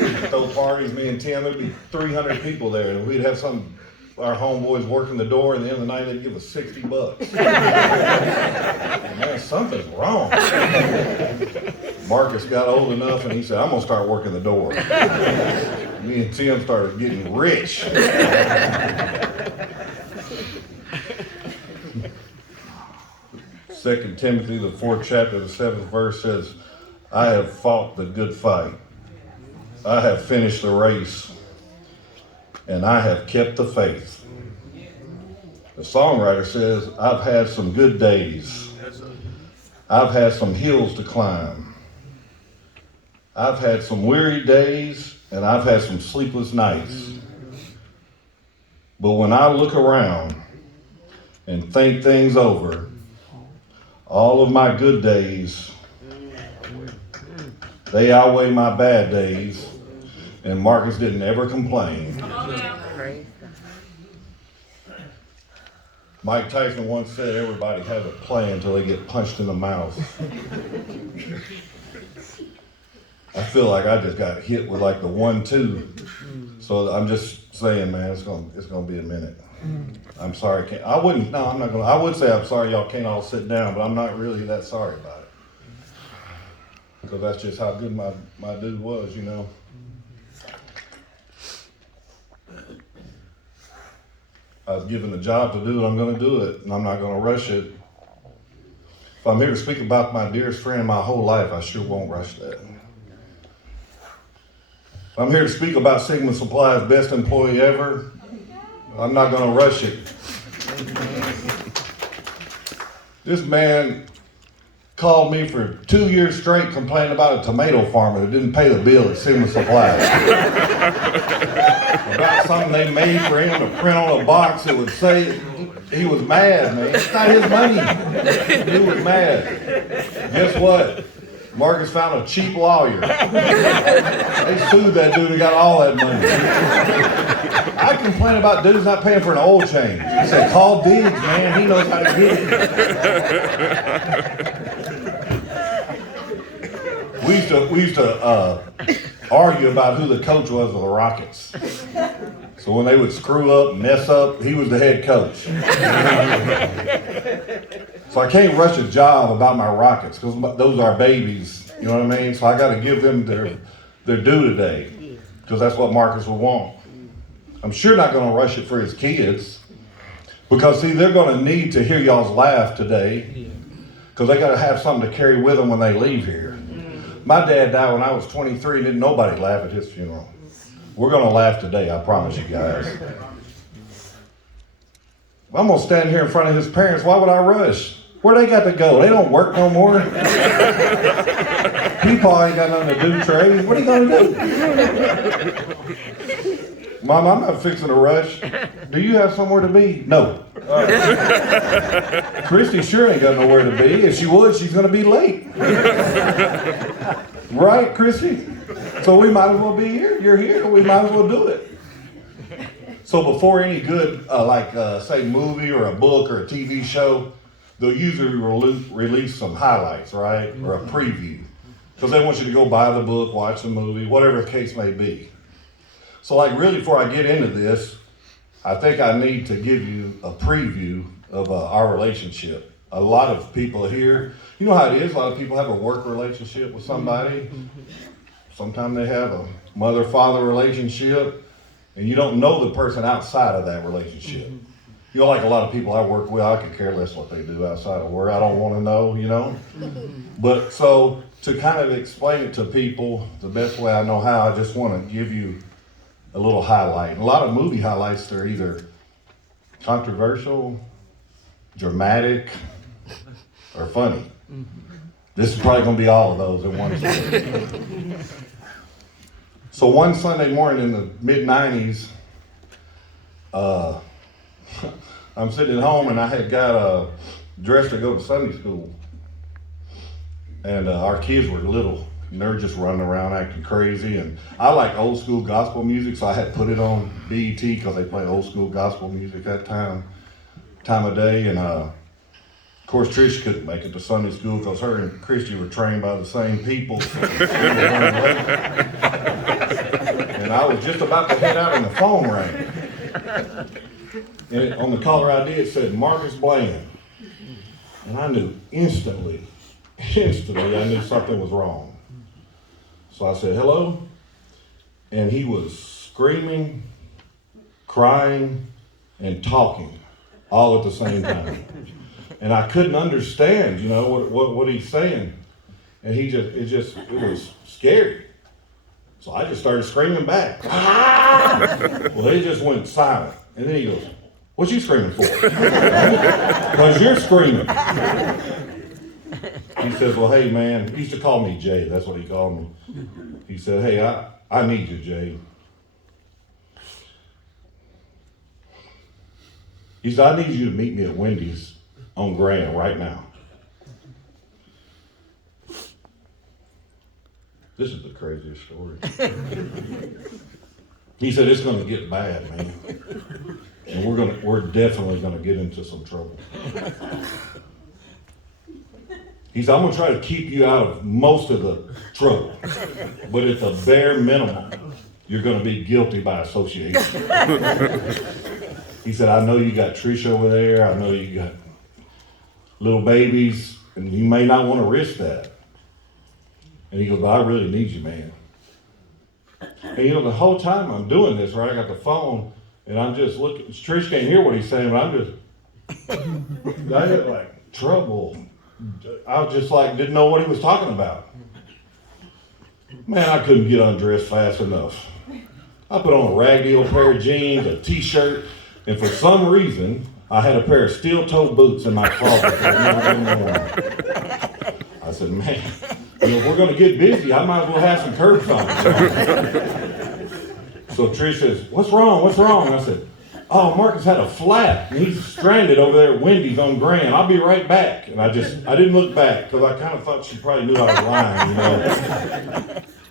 We'd throw parties, me and Tim, there'd be 300 people there, and we'd have our homeboys working the door, and at the end of the night, they'd give us $60. Man, something's wrong. Marcus got old enough, and he said, I'm gonna start working the door. Me and Tim started getting rich. 2 Timothy, the 4th chapter, the 7th verse says, I have fought the good fight. I have finished the race, and I have kept the faith. The songwriter says, I've had some good days. I've had some hills to climb. I've had some weary days, and I've had some sleepless nights. But when I look around and think things over, all of my good days, they outweigh my bad days, and Marcus didn't ever complain. Mike Tyson once said everybody has a plan until they get punched in the mouth. I feel like I just got hit with like the 1-2. So I'm just saying, man, it's gonna be a minute. I'm sorry. I'm not gonna. I would say I'm sorry y'all can't all sit down, but I'm not really that sorry about it. Because that's just how good my dude was, you know. I was given the job to do it, I'm gonna do it, and I'm not gonna rush it. If I'm here to speak about my dearest friend in my whole life, I sure won't rush that. If I'm here to speak about Sigma Supply's best employee ever, I'm not gonna rush it. This man called me for 2 years straight complaining about a tomato farmer that didn't pay the bill at Sigma Supply. About something they made for him to print on a box that would say he was mad, man. It's not his money. He was mad. Guess what? Marcus found a cheap lawyer. They sued that dude and got all that money. I complain about dudes not paying for an oil change. He said, call Diggs, man. He knows how to get it. We used to argue about who the coach was of the Rockets. So when they would screw up, mess up, he was the head coach. So I can't rush a job about my Rockets because those are babies, you know what I mean? So I got to give them their due today because that's what Marcus would want. I'm sure not going to rush it for his kids because, see, they're going to need to hear y'all's laugh today because they got to have something to carry with them when they leave here. My dad died when I was 23 and didn't nobody laugh at his funeral. We're going to laugh today, I promise you guys. If I'm going to stand here in front of his parents, why would I rush? Where they got to go? They don't work no more. People ain't got nothing to do, Trey. What are you going to do? Mom, I'm not fixing to rush. Do you have somewhere to be? No. Christy sure ain't got nowhere to be. If she would, she's going to be late. Right, Christy? So we might as well be here. You're here. We might as well do it. So before any good, say, movie or a book or a TV show, they'll usually release some highlights, right? Or a preview. Because they want you to go buy the book, watch the movie, whatever the case may be. So really before I get into this, I think I need to give you a preview of our relationship. A lot of people here, you know how it is, a lot of people have a work relationship with somebody. Sometimes they have a mother-father relationship, and you don't know the person outside of that relationship. You know, like a lot of people I work with, I could care less what they do outside of work. I don't want to know, you know. But so to kind of explain it to people the best way I know how, I just want to give you a little highlight. And a lot of movie highlights, they're either controversial, dramatic, or funny. This is probably going to be all of those in one story. So one Sunday morning in the mid-90s, I'm sitting at home and I had got dressed to go to Sunday school. And our kids were little and they're just running around acting crazy. And I like old school gospel music, so I had put it on BET because they play old school gospel music that time of day. And of Of course, Trish couldn't make it to Sunday school because her and Christy were trained by the same people. And I was just about to head out and the phone rang. And on the caller ID it said Marcus Bland. And I knew instantly I knew something was wrong. So I said, hello? And he was screaming, crying, and talking all at the same time. And I couldn't understand, what he's saying. And it was scary. So I just started screaming back. Well, he just went silent. And then he goes, what you screaming for? Because you're screaming. He says, well, hey, man, he used to call me Jay. That's what he called me. He said, hey, I need you, Jay. He said, I need you to meet me at Wendy's on Grand right now. This is the craziest story. He said, it's going to get bad, man. And we're definitely going to get into some trouble. He said, I'm going to try to keep you out of most of the trouble. But at the bare minimum, you're going to be guilty by association. He said, I know you got Trish over there. I know you got little babies, and you may not want to risk that. And he goes, but I really need you, man. And the whole time I'm doing this, right, I got the phone, and I'm just looking. Trish can't hear what he's saying, but I'm just, I had like trouble. I was just like, didn't know what he was talking about. Man, I couldn't get undressed fast enough. I put on a raggedy old pair of jeans, a t-shirt, and for some reason, I had a pair of steel-toe boots in my closet. I said, man, if we're going to get busy, I might as well have some curb stones. So Trish says, what's wrong? I said, oh, Marcus had a flat, and he's stranded over there at Wendy's on Grand. I'll be right back. And I didn't look back, because I kind of thought she probably knew I was lying,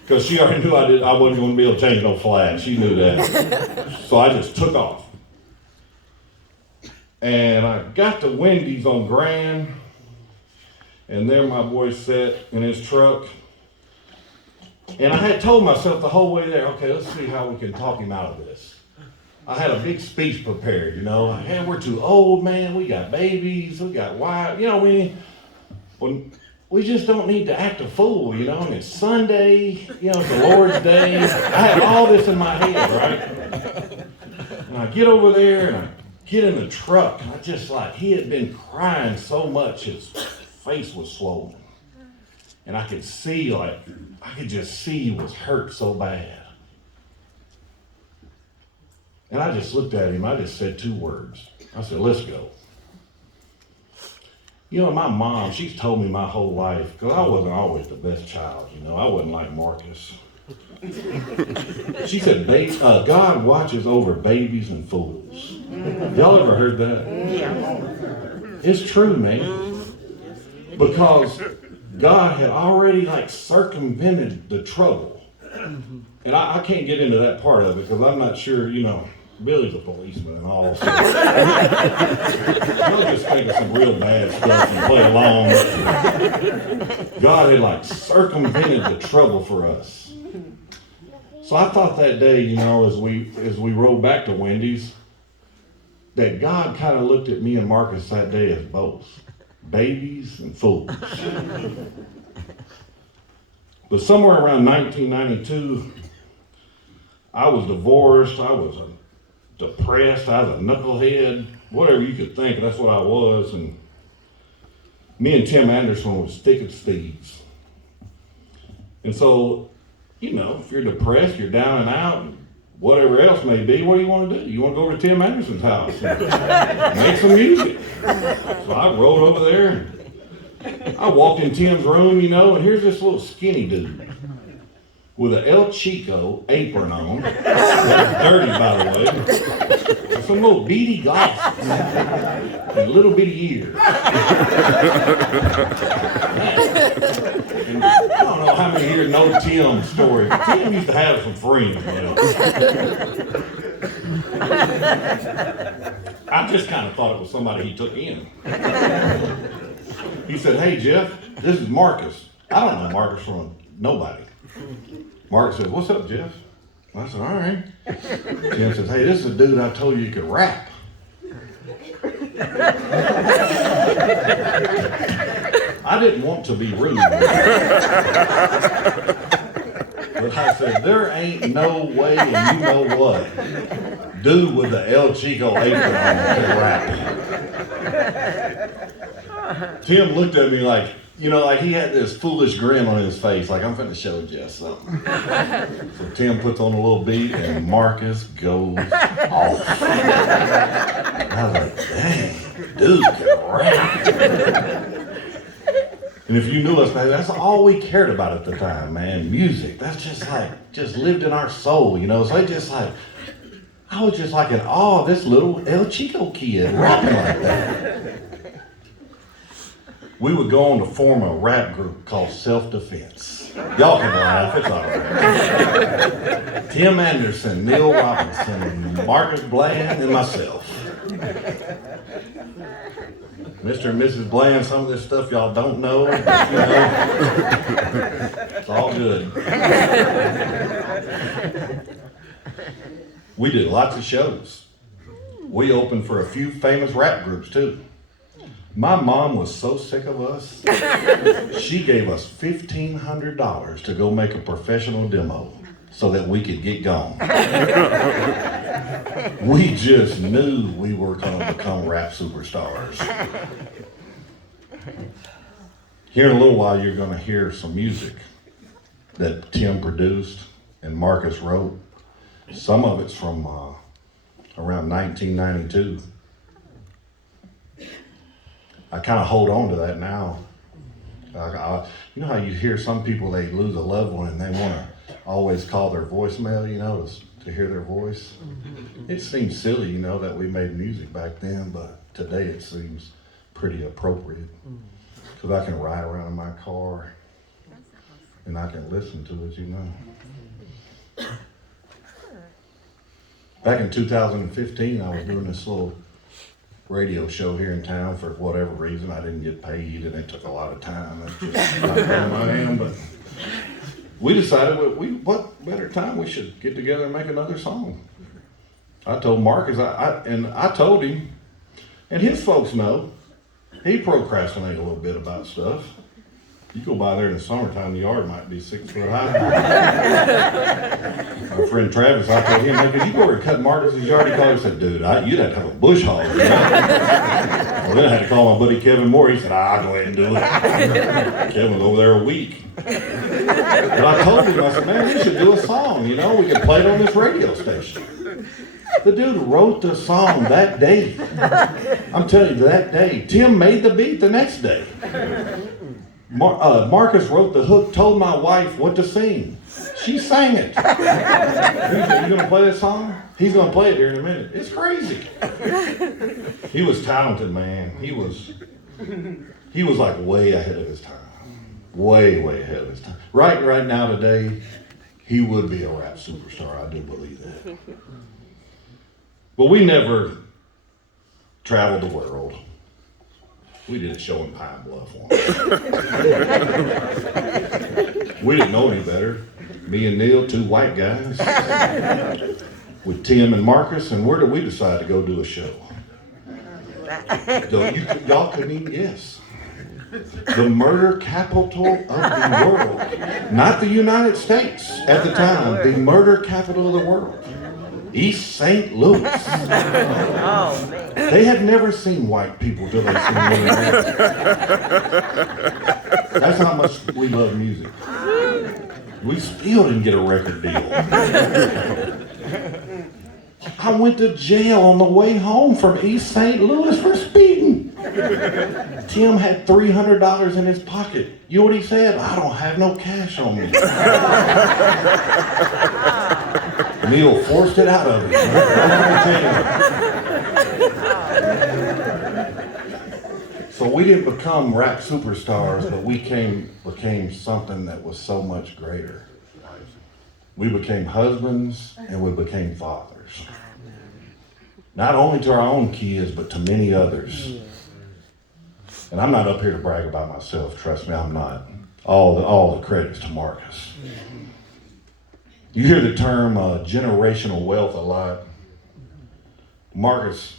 Because she already knew I wasn't going to be able to change no flat. She knew that. So I just took off. And I got to Wendy's on Grand, and there my boy sat in his truck. And I had told myself the whole way there, okay, let's see how we can talk him out of this. I had a big speech prepared, hey, we're too old, man, we got babies, we got wives, we just don't need to act a fool, and it's Sunday, it's the Lord's Day. I had all this in my head, right? And I get over there, and I get in the truck, and he had been crying so much, his face was swollen. And I could just see he was hurt so bad. And I just looked at him, I just said 2 words. I said, let's go. My mom, she's told me my whole life, because I wasn't always the best child, I wasn't like Marcus. She said, God watches over babies and fools. Y'all ever heard that? Yeah. It's true, man. Because God had already circumvented the trouble. And I can't get into that part of it because I'm not sure, Billy's a policeman and all. So I'll just think of some real bad stuff and play along. God had circumvented the trouble for us. So I thought that day, as we rode back to Wendy's, that God kind of looked at me and Marcus that day as both babies and fools. But somewhere around 1992, I was divorced, I was depressed, I was a knucklehead, whatever you could think, that's what I was. And me and Tim Anderson was thick as thieves. And so, if you're depressed, you're down and out, and whatever else may be, what do you want to do? You want to go over to Tim Anderson's house and make some music. So I rode over there, and I walked in Tim's room, and here's this little skinny dude with an El Chico apron on, dirty by the way, and some little beady glasses, and little bitty ears. And I don't know how many here know Tim's story, but Tim used to have some friends, I just kind of thought it was somebody he took in. He said, hey, Jeff, this is Marcus. I don't know Marcus from nobody. Marcus says, what's up, Jeff? I said, all right. Tim says, hey, this is a dude I told you could rap. I didn't want to be rude. But I said, there ain't no way, and you know what? Dude with the El Chico apron on can rap. Tim looked at me like, like he had this foolish grin on his face, like I'm finna show Jeff something. So Tim puts on a little beat and Marcus goes off. I was like, dang, dude can rap. And if you knew us, man, that's all we cared about at the time, man. Music. That's just lived in our soul, So I was just like in awe of this little El Chico kid rapping like that. We would go on to form a rap group called Self-Defense. Y'all can laugh, it's all right. Tim Anderson, Neil Robinson, Marcus Bland, and myself. Mr. and Mrs. Bland, some of this stuff y'all don't know, but it's all good. We did lots of shows. We opened for a few famous rap groups too. My mom was so sick of us, she gave us $1,500 to go make a professional demo so that we could get gone. We just knew we were going to become rap superstars. Here in a little while, you're going to hear some music that Tim produced and Marcus wrote. Some of it's from around 1992. I kind of hold on to that now. You know how you hear some people, they lose a loved one and they want to always call their voicemail, to hear their voice. It seems silly, that we made music back then, but today it seems pretty appropriate. Because I can ride around in my car and I can listen to it, Back in 2015, I was doing this little radio show here in town. For whatever reason, I didn't get paid and it took a lot of time. That's just not who I am, but we decided what better time we should get together and make another song. I told Marcus, I told him, and his folks know, he procrastinated a little bit about stuff. You go by there in the summertime, the yard might be 6 foot high. My friend Travis, I told him, hey, could you go over and cut Marcus's yard? He called and said, dude, you'd have to have a bush hog. Well, then I had to call my buddy Kevin Moore. He said, I'll go ahead and do it. Kevin was over there a week. But I told him, I said, man, we should do a song, we can play it on this radio station. The dude wrote the song that day. I'm telling you, that day. Tim made the beat the next day. Marcus wrote the hook, told my wife what to sing. She sang it. He said, you gonna play that song? He's gonna play it here in a minute. It's crazy. He was talented, man. He was like way ahead of his time. Way ahead of his time. Right now today, he would be a rap superstar. I do believe that. But we never traveled the world. We did a show in Pine Bluff once. We didn't know any better. Me and Neil, two white guys, with Tim and Marcus, and where did we decide to go do a show? Y'all couldn't even guess. The murder capital of the world. Not the United States at the time, the murder capital of the world. East St. Louis. Oh, man. They had never seen white people till they seen women. That's how much we love music. We still didn't get a record deal. I went to jail on the way home from East St. Louis for speeding. Tim had $300 in his pocket. You know what he said? I don't have no cash on me. Neil forced it out of him. So we didn't become rap superstars, but we became something that was so much greater. We became husbands and we became fathers. Not only to our own kids, but to many others. And I'm not up here to brag about myself, trust me, I'm not. All the credit's to Marcus. You hear the term generational wealth a lot. Marcus,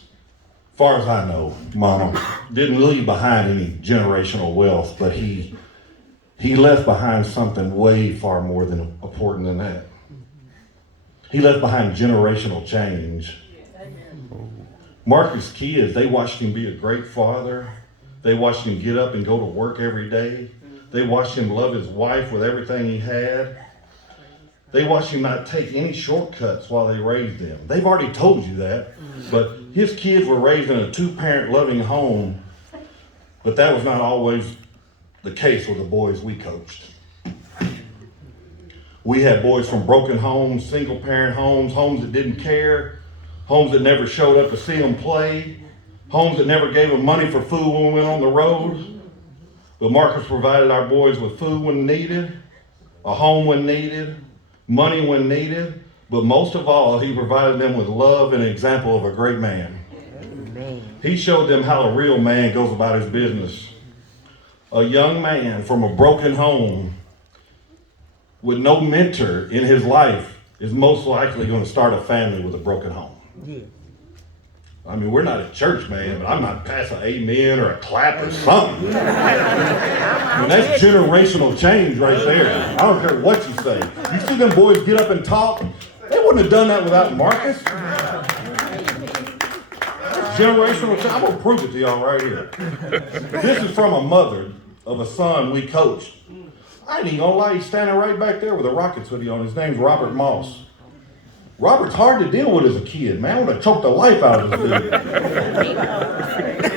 as far as I know, Mama, didn't leave behind any generational wealth, but he left behind something way far more than important than that. He left behind generational change. Marcus' kids, they watched him be a great father. They watched him get up and go to work every day. They watched him love his wife with everything he had. They watched him not take any shortcuts while they raised them. They've already told you that, but his kids were raised in a two-parent loving home, but that was not always the case with the boys we coached. We had boys from broken homes, single-parent homes, homes that didn't care, homes that never showed up to see them play, homes that never gave them money for food when we went on the road. But Marcus provided our boys with food when needed, a home when needed, money when needed, but most of all, he provided them with love and an example of a great man. Amen. He showed them how a real man goes about his business. A young man from a broken home with no mentor in his life is most likely going to start a family with a broken home. Yeah. I mean, we're not at church, man, but I'm not past an amen or a clap or something. I mean, that's generational change right there. I don't care what you say. You see them boys get up and talk? They wouldn't have done that without Marcus. Generational change. I'm going to prove it to y'all right here. This is from a mother of a son we coached. I ain't even gonna lie, he's standing right back there with a Rockets hoodie on. His name's Robert Moss. Robert's hard to deal with as a kid, man. I would have choked the life out of this dude. He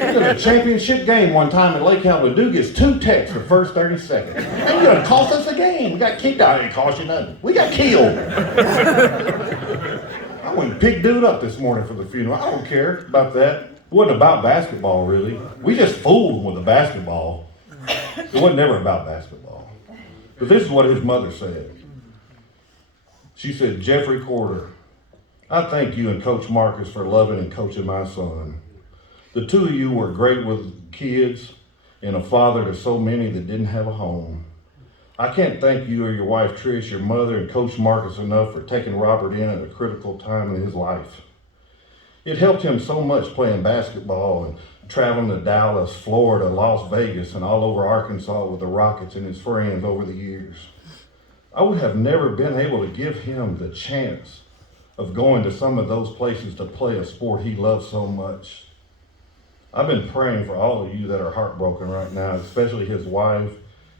was in a championship game one time at Lake Helen. The dude gets 2 texts the first 30 seconds. Man, you're gonna cost us a game. We got kicked out. It didn't cost you nothing. We got killed. I went and picked dude up this morning for the funeral. I don't care about that. It wasn't about basketball, really. We just fooled him with the basketball. It wasn't never about basketball. But this is what his mother said. She said, Jeffrey Corder, I thank you and Coach Marcus for loving and coaching my son. The two of you were great with kids and a father to so many that didn't have a home. I can't thank you or your wife Trish, your mother, and Coach Marcus enough for taking Robert in at a critical time in his life. It helped him so much playing basketball and traveling to Dallas, Florida, Las Vegas, and all over Arkansas with the Rockets and his friends over the years. I would have never been able to give him the chance of going to some of those places to play a sport he loves so much. I've been praying for all of you that are heartbroken right now, especially his wife,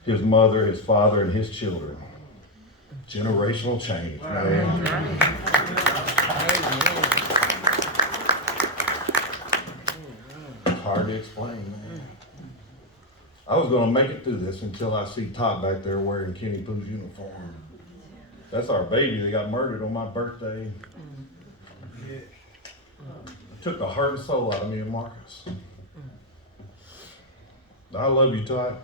his mother, his father, and his children. Generational change, man. It's hard to explain, man. I was going to make it through this until I see Todd back there wearing Kenny Pooh's uniform. That's our baby that got murdered on my birthday. It took the heart and soul out of me and Marcus. I love you, Todd.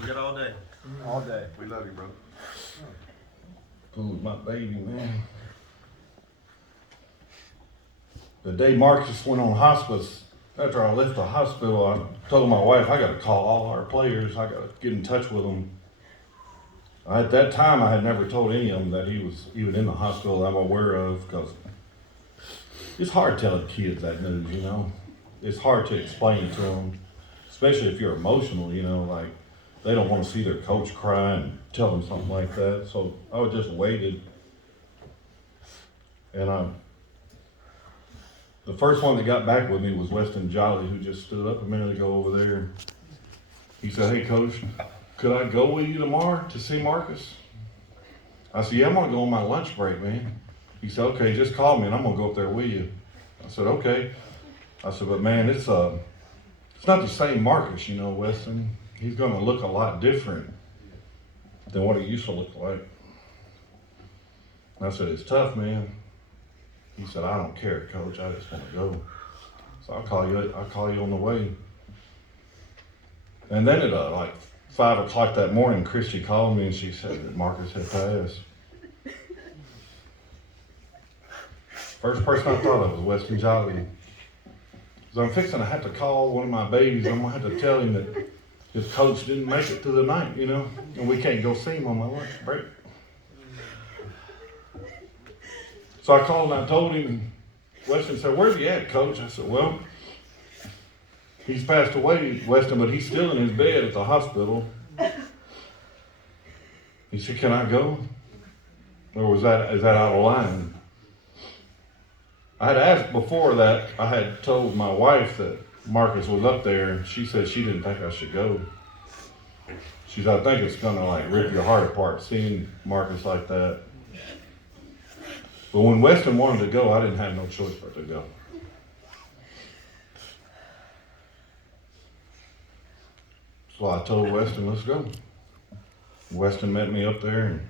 We got all day. All day. We love you, bro. Pooh's my baby, man. The day Marcus went on hospice, after I left the hospital, I told my wife, I got to call all our players. I got to get in touch with them. At that time, I had never told any of them that he was even in the hospital that I'm aware of, because it's hard telling kids that news, you know. It's hard to explain it to them, especially if you're emotional, you know, like they don't want to see their coach cry and tell them something like that. So I just waited. And the first one that got back with me was Weston Jolly, who just stood up a minute ago over there. He said, hey, Coach, could I go with you tomorrow to see Marcus? I said, yeah, I'm going to go on my lunch break, man. He said, okay, just call me and I'm going to go up there with you. I said, okay. I said, but man, it's not the same Marcus, you know, Weston. He's going to look a lot different than what he used to look like. And I said, it's tough, man. He said, I don't care, Coach. I just want to go. So I'll call you on the way. And then at like 5 o'clock that morning, Christy called me and she said that Marcus had passed. First person I thought of was Weston Jolly. So I'm fixing to have to call one of my babies. I'm going to have to tell him that his coach didn't make it through the night, you know, and we can't go see him on my lunch break. So I called and I told him, and Weston said, "Where's he at, Coach?" I said, "Well, he's passed away, Weston, but he's still in his bed at the hospital." He said, "Can I go? Or is that out of line?" I had asked before that, I had told my wife that Marcus was up there, and she said she didn't think I should go. She said, "I think it's gonna like rip your heart apart seeing Marcus like that." But when Weston wanted to go, I didn't have no choice but to go. So I told Weston, "Let's go." Weston met me up there, and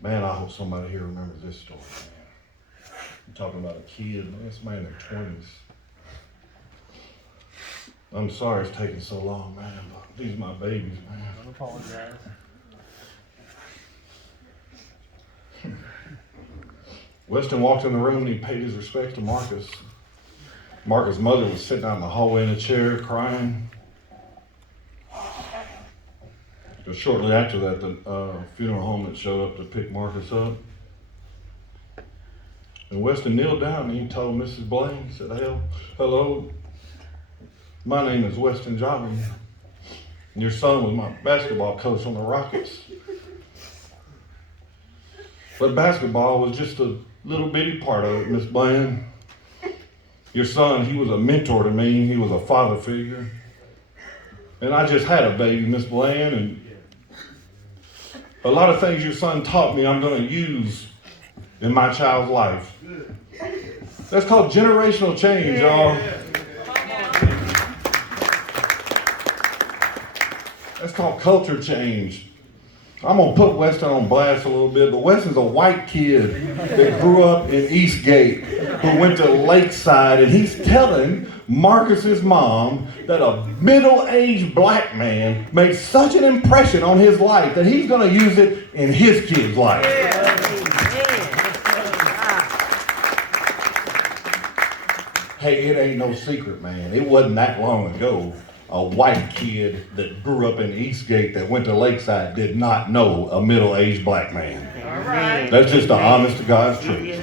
man, I hope somebody here remembers this story, man. I'm talking about a kid, man, this man in their 20s. I'm sorry it's taking so long, man, but these are my babies, man. Don't apologize. Weston walked in the room and he paid his respects to Marcus. Marcus' mother was sitting out in the hallway in a chair crying. But shortly after that, the funeral home had showed up to pick Marcus up. And Weston kneeled down and he told Mrs. Blaine, he said, "Hello, my name is Weston Jolly. And your son was my basketball coach on the Rockets. But basketball was just a little bitty part of it, Miss Blaine. Your son, he was a mentor to me. He was a father figure. And I just had a baby, Miss Blaine, and a lot of things your son taught me I'm going to use in my child's life." That's called generational change, y'all. That's called culture change. I'm going to put Weston on blast a little bit, but Weston's a white kid that grew up in Eastgate who went to Lakeside, and he's telling Marcus's mom that a middle-aged black man made such an impression on his life that he's going to use it in his kid's life. Hey, it ain't no secret, man. It wasn't that long ago. A white kid that grew up in Eastgate that went to Lakeside did not know a middle-aged black man. All right. That's just the honest to God's truth.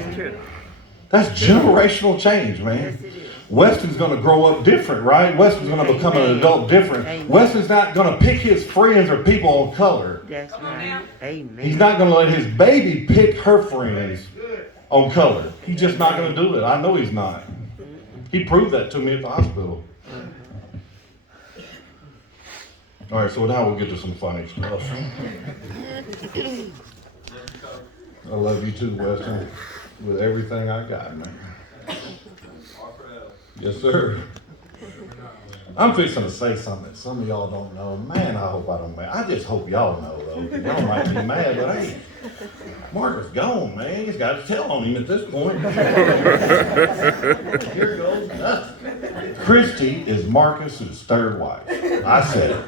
That's generational change, man. Weston's going to grow up different, right? Weston's going to become an adult different. Weston's not going to pick his friends or people on color. That's right. Amen. He's not going to let his baby pick her friends on color. He's just not going to do it. I know he's not. He proved that to me at the hospital. All right, so now we'll get to some funny stuff. I love you too, Weston, with everything I got, man. Yes, sir. I'm fixing to say something that some of y'all don't know. Man, I hope I don't mad. I just hope y'all know, though. Y'all might be mad, but hey, Marcus gone, man. He's got to tell on him at this point. Here goes nothing. Christy is Marcus's third wife. I said it.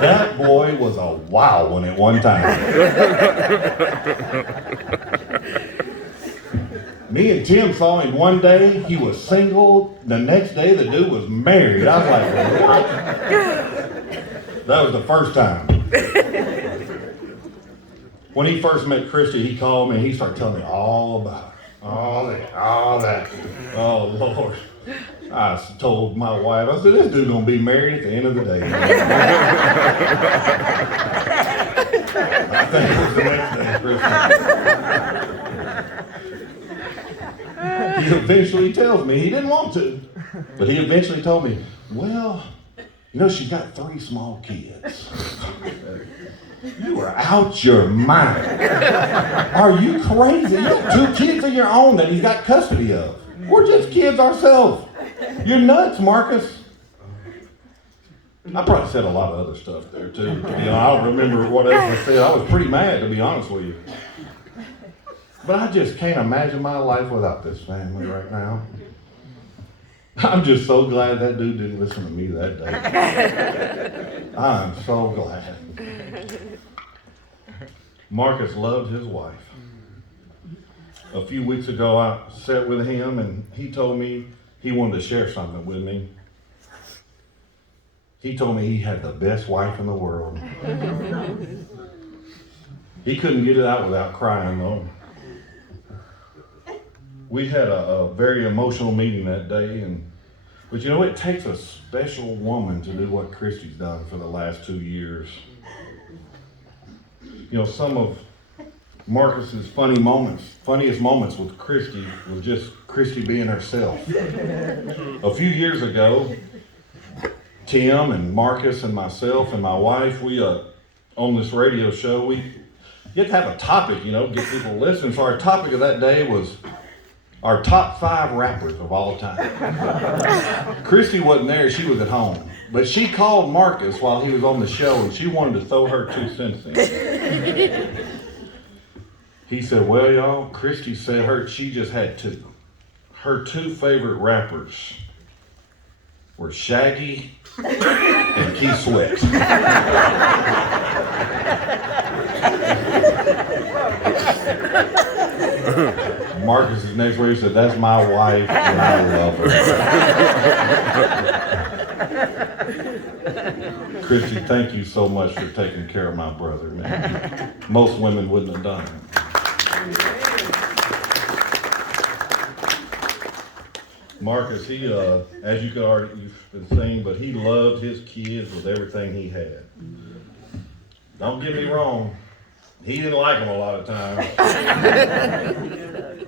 That boy was a wild one at one time. Me and Tim saw him one day. He was single. The next day, the dude was married. I was like, what? That was the first time. When he first met Christy, he called me and he started telling me all about it. All that. Oh, Lord. I told my wife, I said, this dude's going to be married at the end of the day. I think it was the next day, Christy. He eventually tells me, he didn't want to, but he eventually told me, well, you know, she's got 3 small kids. You are out your mind. Are you crazy? You have 2 kids of your own that he's got custody of. We're just kids ourselves. You're nuts, Marcus. I probably said a lot of other stuff there too. You know, I don't remember what else I said. I was pretty mad, to be honest with you. But I just can't imagine my life without this family right now. I'm just so glad that dude didn't listen to me that day. I'm so glad. Marcus loved his wife. A few weeks ago, I sat with him and he told me he wanted to share something with me. He told me he had the best wife in the world. He couldn't get it out without crying, though. We had a very emotional meeting that day, but you know, it takes a special woman to do what Christy's done for the last 2 years. You know, some of Marcus's funniest moments with Christy was just Christy being herself. A few years ago, Tim and Marcus and myself and my wife, we on this radio show, you have to have a topic, you know, get people listening. So our topic of that day was our top 5 rappers of all time. Christy wasn't there, she was at home. But she called Marcus while he was on the show and she wanted to throw her 2 cents in. He said, well, y'all, Christy said she just had 2. Her 2 favorite rappers were Shaggy and Keith Sweat. Marcus's next word, he said, that's my wife and I love her. Christy, thank you so much for taking care of my brother, man. Most women wouldn't have done it. Marcus, he, as you could already you've been saying, but he loved his kids with everything he had. Don't get me wrong, he didn't like them a lot of times.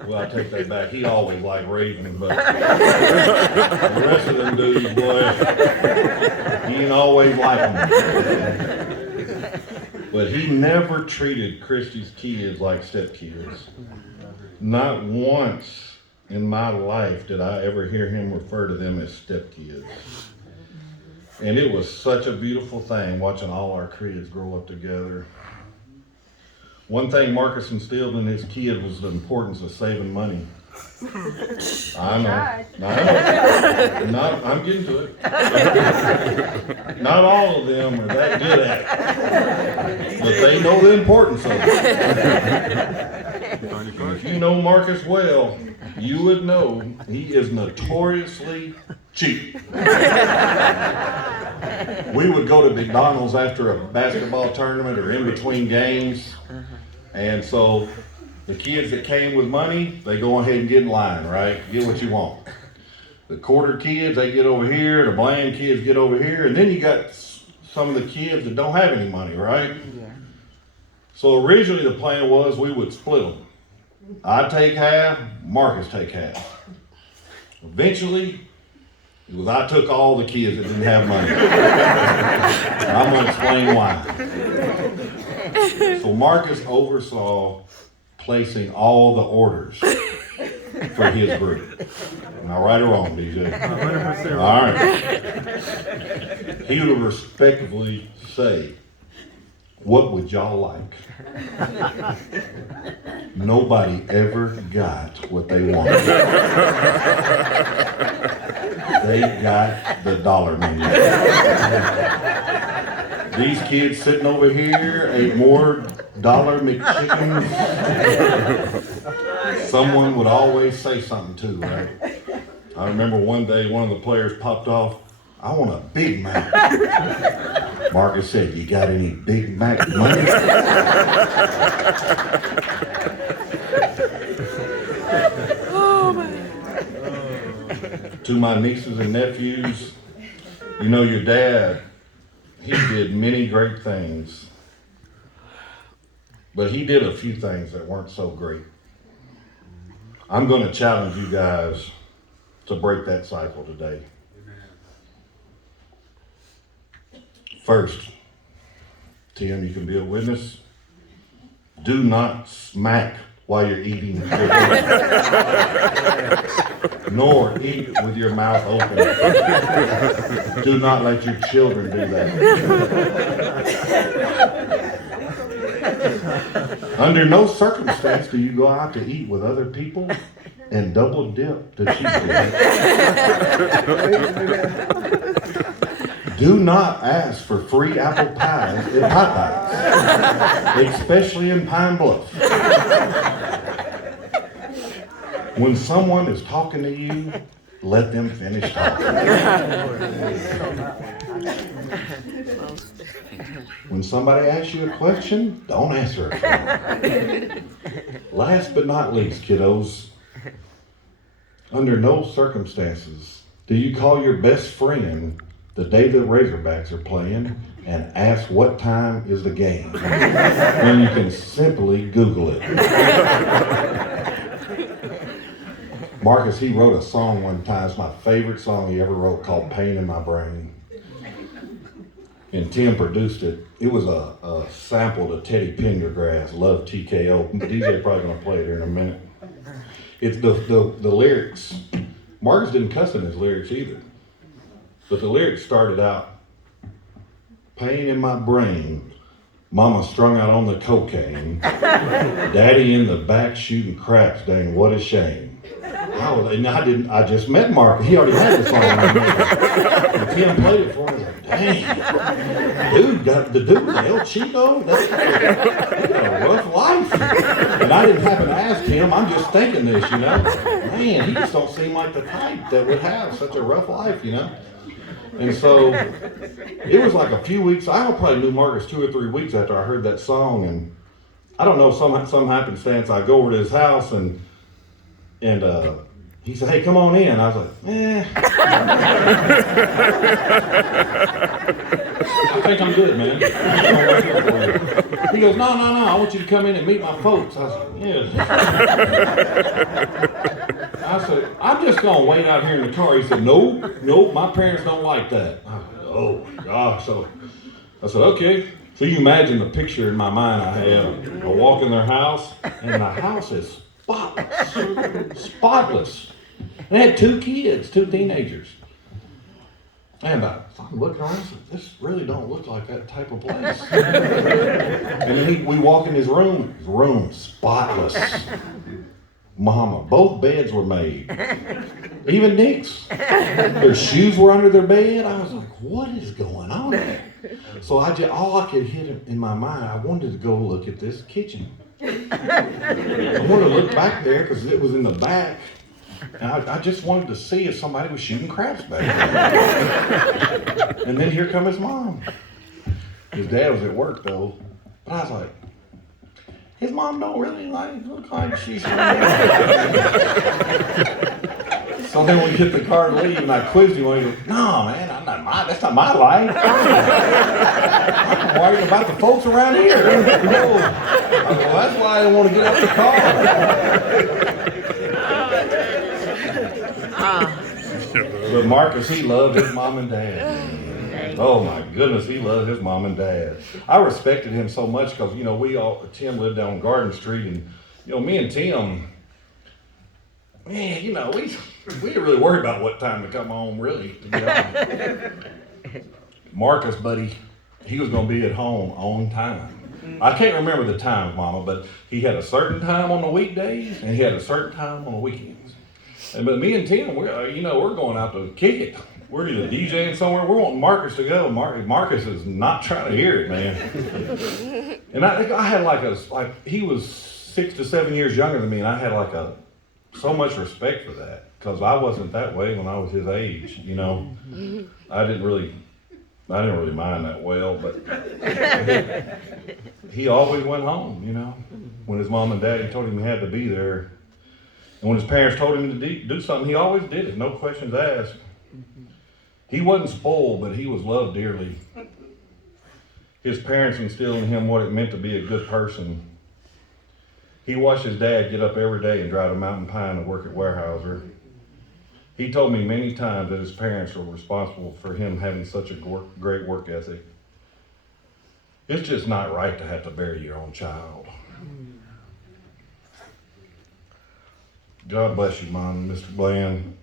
Well, I take that back. He always liked Raven, but the rest of them dudes, boy, he didn't always like them. But he never treated Christy's kids like stepkids. Not once in my life did I ever hear him refer to them as stepkids. And it was such a beautiful thing watching all our kids grow up together. One thing Marcus instilled in his kid was the importance of saving money. I know. I'm getting to it. Not all of them are that good at it, but they know the importance of it. If you know Marcus well, you would know he is notoriously cheap. We would go to McDonald's after a basketball tournament or in between games, and so the kids that came with money, they go ahead and get in line, right? Get what you want. The quarter kids, they get over here, the bland kids get over here, and then you got some of the kids that don't have any money, right? Yeah. So originally the plan was we would split them. I'd take half, Marcus take half. Eventually, it was I took all the kids that didn't have money. I'm going to explain why. So Marcus oversaw placing all the orders for his group. Am I right or wrong, DJ? 100%. All right. He would respectfully say, what would y'all like? Nobody ever got what they wanted. They got the dollar menu. These kids sitting over here ate more dollar McChickens. Someone would always say something too, right? I remember one day one of the players popped off, I want a Big Mac. Marcus said, you got any Big Mac money? To my nieces and nephews, you know, your dad, he did many great things, but he did a few things that weren't so great. I'm going to challenge you guys to break that cycle today. First, Tim, you can be a witness. Do not smack while you're eating, nor eat with your mouth open. Do not let your children do that. Under no circumstance do you go out to eat with other people and double dip the cheesecake. Do not ask for free apple pies at Popeyes, especially in Pine Bluff. When someone is talking to you, let them finish talking. When somebody asks you a question, don't answer it. Last but not least, kiddos, under no circumstances do you call your best friend the day the Razorbacks are playing and ask what time is the game, when you can simply Google it. Marcus, he wrote a song one time, it's my favorite song he ever wrote, called Pain in My Brain. And Tim produced it. It was a sample to Teddy Pendergrass, Love TKO. DJ probably gonna play it here in a minute. It's the lyrics. Marcus didn't cuss in his lyrics either. But the lyrics started out, pain in my brain, mama strung out on the cocaine, daddy in the back shooting craps, dang, what a shame. I just met Mark. He already had the song. And Tim played it for me. Like, dang, dude, the El Chico, he got a rough life. And I didn't happen to ask him. I'm just thinking this, you know. Man, he just don't seem like the type that would have such a rough life, you know. And so it was like a few weeks. I probably knew Marcus 2 or 3 weeks after I heard that song. And I don't know, some happenstance, I go over to his house and he said, hey, come on in. I was like, I think I'm good, man. He goes, no, I want you to come in and meet my folks. I was like, yeah. I said, I'm just going to wait out here in the car. He said, nope, my parents don't like that. I said, oh, gosh. So I said, okay. So you imagine the picture in my mind I have. I walk in their house, and the house is spotless. They had 2 kids, 2 teenagers. And I'm looking around, this really don't look like that type of place. And then we walk in his room spotless. Mama, both beds were made. Even Nick's. Their shoes were under their bed. I was like, what is going on there? So all I could hit in my mind, I wanted to go look at this kitchen. I wanted to look back there because it was in the back. And I just wanted to see if somebody was shooting craps back there. And then here come his mom. His dad was at work though. But I was like, his mom don't really look like she's So then we hit the car to leave and I quizzed him and he goes, no man, that's not my life. I'm worried about the folks around here. I go, well, that's why I don't want to get out the car. But Marcus, he loved his mom and dad. Oh my goodness, he loved his mom and dad. I respected him so much because, you know, Tim lived down Garden Street and, you know, me and Tim, man, you know, we didn't really worry about what time to come home, really, to be honest. Marcus, buddy, he was going to be at home on time. I can't remember the times, Mama, but he had a certain time on the weekdays and he had a certain time on the weekends. But me and Tim, we're going out to kick it. We're either DJing somewhere. We're wanting Marcus to go. Marcus is not trying to hear it, man. And I think I had he was 6 to 7 years younger than me, and I had so much respect for that because I wasn't that way when I was his age. You know, I didn't really mind that well, but he always went home. You know, when his mom and daddy told him he had to be there. And when his parents told him to do something, he always did it, no questions asked. He wasn't spoiled, but he was loved dearly. His parents instilled in him what it meant to be a good person. He watched his dad get up every day and drive to Mountain Pine to work at Weyerhaeuser. He told me many times that his parents were responsible for him having such a great work ethic. It's just not right to have to bury your own child. God bless you, Mom and Mr. Bland.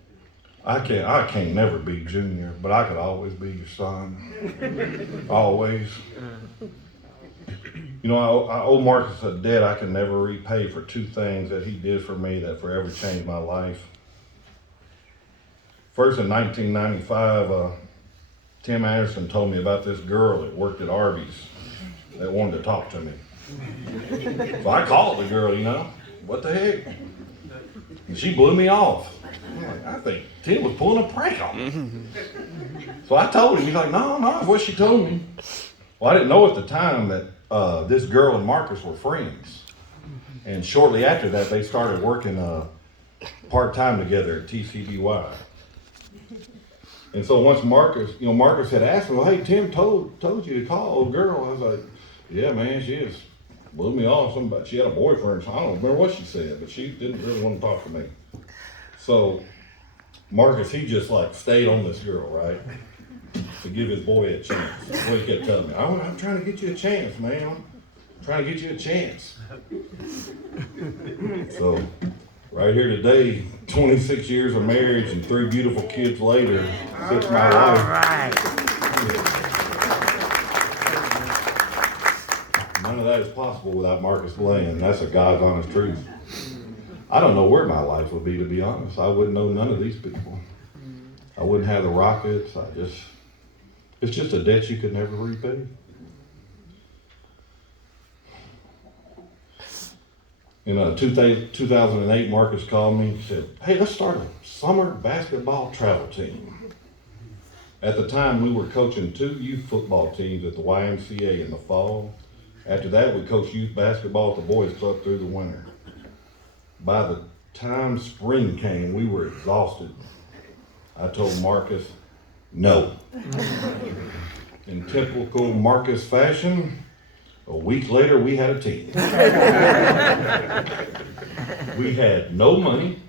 I can't never be Junior, but I could always be your son. Always. You know, I owe Marcus a debt I can never repay for two things that he did for me that forever changed my life. First, in 1995, Tim Anderson told me about this girl that worked at Arby's that wanted to talk to me. So I called the girl, you know, what the heck? And she blew me off. I'm like, I think Tim was pulling a prank on me. So I told him, he's like, no, it's what she told me. Well, I didn't know at the time that this girl and Marcus were friends. And shortly after that, they started working part-time together at TCBY. And so once Marcus had asked me, well, hey, Tim told you to call old girl. I was like, yeah, man, she just blew me off. She had a boyfriend. So I don't remember what she said, but she didn't really want to talk to me. So Marcus, he just like stayed on this girl, right? To give his boy a chance. That's what he kept telling me. I'm trying to get you a chance, man. I'm trying to get you a chance. So right here today, 26 years of marriage and 3 beautiful kids later, sits my All life. right. None of that is possible without Marcus Blaine. That's a God's honest truth. I don't know where my life would be, to be honest. I wouldn't know none of these people. I wouldn't have the Rockets. It's just a debt you could never repay. In 2008, Marcus called me and said, hey, let's start a summer basketball travel team. At the time, we were coaching 2 youth football teams at the YMCA in the fall. After that, we coached youth basketball at the boys club through the winter. By the time spring came, we were exhausted. I told Marcus, no. In typical Marcus fashion, a week later, we had a team. We had no money,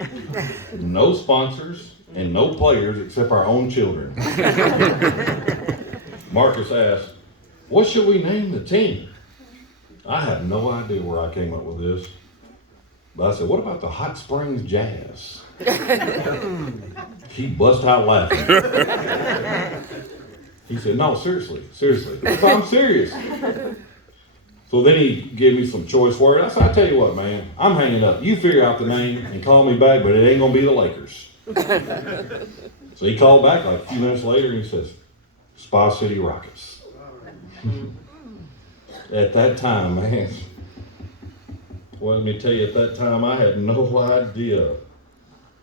no sponsors, and no players except our own children. Marcus asked, what should we name the team? I have no idea where I came up with this. But I said, what about the Hot Springs Jazz? He bust out laughing. He said, no, seriously. I'm serious. So then he gave me some choice words. I said, I tell you what, man, I'm hanging up. You figure out the name and call me back, but it ain't gonna be the Lakers. So he called back like a few minutes later and he says, Spa City Rockets. At that time, man, well, let me tell you, at that time, I had no idea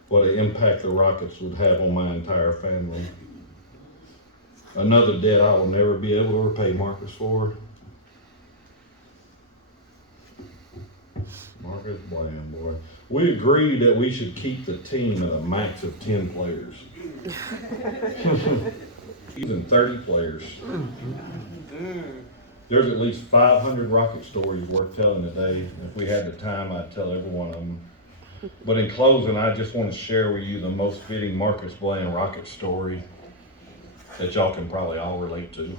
what an impact the Rockets would have on my entire family. Another debt I will never be able to repay Marcus for. Marcus Bland, boy. We agreed that we should keep the team at a max of 10 players. Even 30 players. There's at least 500 Rocket stories worth telling today. If we had the time, I'd tell every one of them. But in closing, I just want to share with you the most fitting Marcus Blaine Rocket story that y'all can probably all relate to.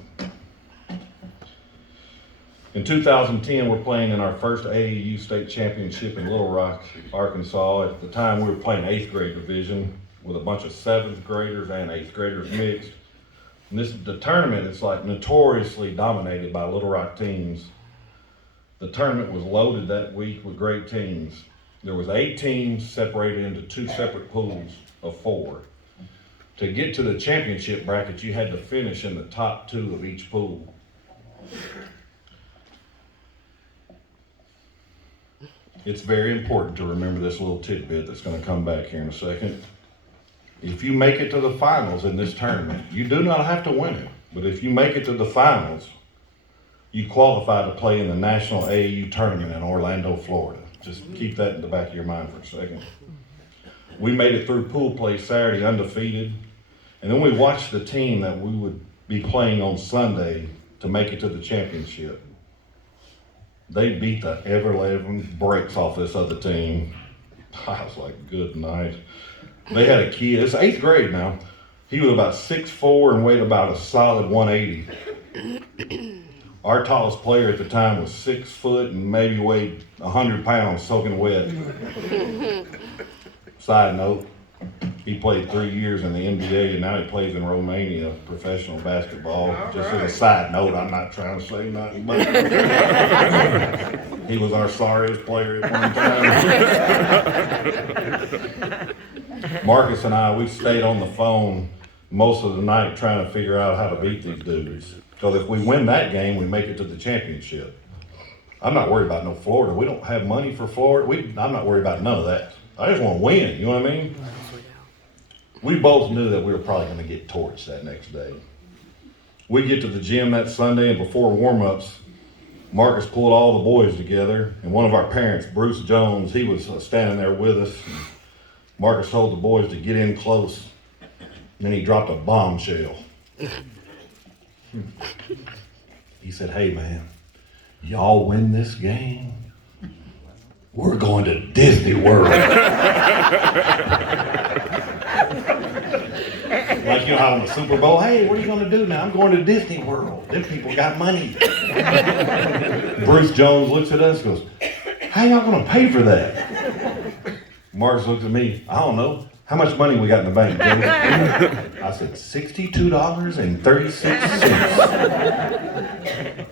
In 2010, we're playing in our first AAU state championship in Little Rock, Arkansas. At the time, we were playing 8th grade division with a bunch of 7th graders and 8th graders mixed. And the tournament is like notoriously dominated by Little Rock teams. The tournament was loaded that week with great teams. There was 8 teams separated into 2 separate pools of 4. To get to the championship bracket, you had to finish in the top 2 of each pool. It's very important to remember this little tidbit that's going to come back here in a second. If you make it to the finals in this tournament, you do not have to win it, but if you make it to the finals, you qualify to play in the National AAU tournament in Orlando, Florida. Just keep that in the back of your mind for a second. We made it through pool play Saturday undefeated, and then we watched the team that we would be playing on Sunday to make it to the championship. They beat the ever-living brakes off this other team. I was like, good night. They had a kid, it's 8th grade now. He was about 6'4" and weighed about a solid 180. Our tallest player at the time was 6 foot and maybe weighed 100 pounds soaking wet. Side note, He played 3 years in the NBA, and now he plays in Romania, professional basketball. Just as a side note, I'm not trying to say nothing, but he was our sorriest player at one time. Marcus and I, we stayed on the phone most of the night trying to figure out how to beat these dudes. Because if we win that game, we make it to the championship. I'm not worried about no Florida. We don't have money for Florida. I'm not worried about none of that. I just want to win, you know what I mean? We both knew that we were probably going to get torched that next day. We get to the gym that Sunday, and before warm-ups, Marcus pulled all the boys together, and one of our parents, Bruce Jones, he was standing there with us. Marcus told the boys to get in close, and then he dropped a bombshell. He said, "Hey man, y'all win this game, we're going to Disney World." Like, you know how on the Super Bowl, "Hey, what are you going to do now?" "I'm going to Disney World. Them people got money." Bruce Jones looks at us and goes, "How y'all going to pay for that?" Marcus looks at me, "I don't know. How much money we got in the bank, Jimmy?" I said, $62.36.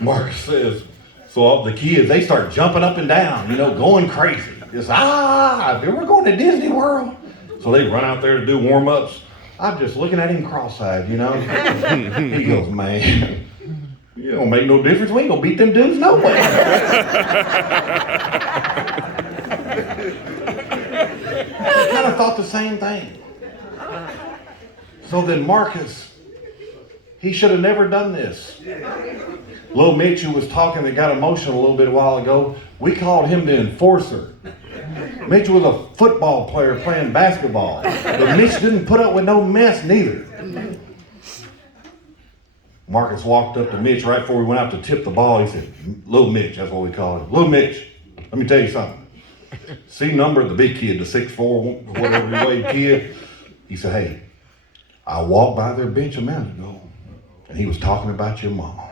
Marcus says, so all the kids, they start jumping up and down, you know, going crazy. Just, we're going to Disney World. So they run out there to do warm-ups. I'm just looking at him cross-eyed, you know. He goes, "Man, it don't make no difference. We ain't gonna beat them dudes no way." I kind of thought the same thing. So then Marcus, he should have never done this. Little Mitch, who was talking that got emotional a little bit a while ago, we called him the enforcer. Mitch was a football player playing basketball, but Mitch didn't put up with no mess neither. Marcus walked up to Mitch right before we went out to tip the ball. He said, "Little Mitch," that's what we called him. "Little Mitch, let me tell you something. See number, the big kid, the 6'4", whatever he weighed kid." He said, "Hey, I walked by their bench a minute ago, and he was talking about your mama."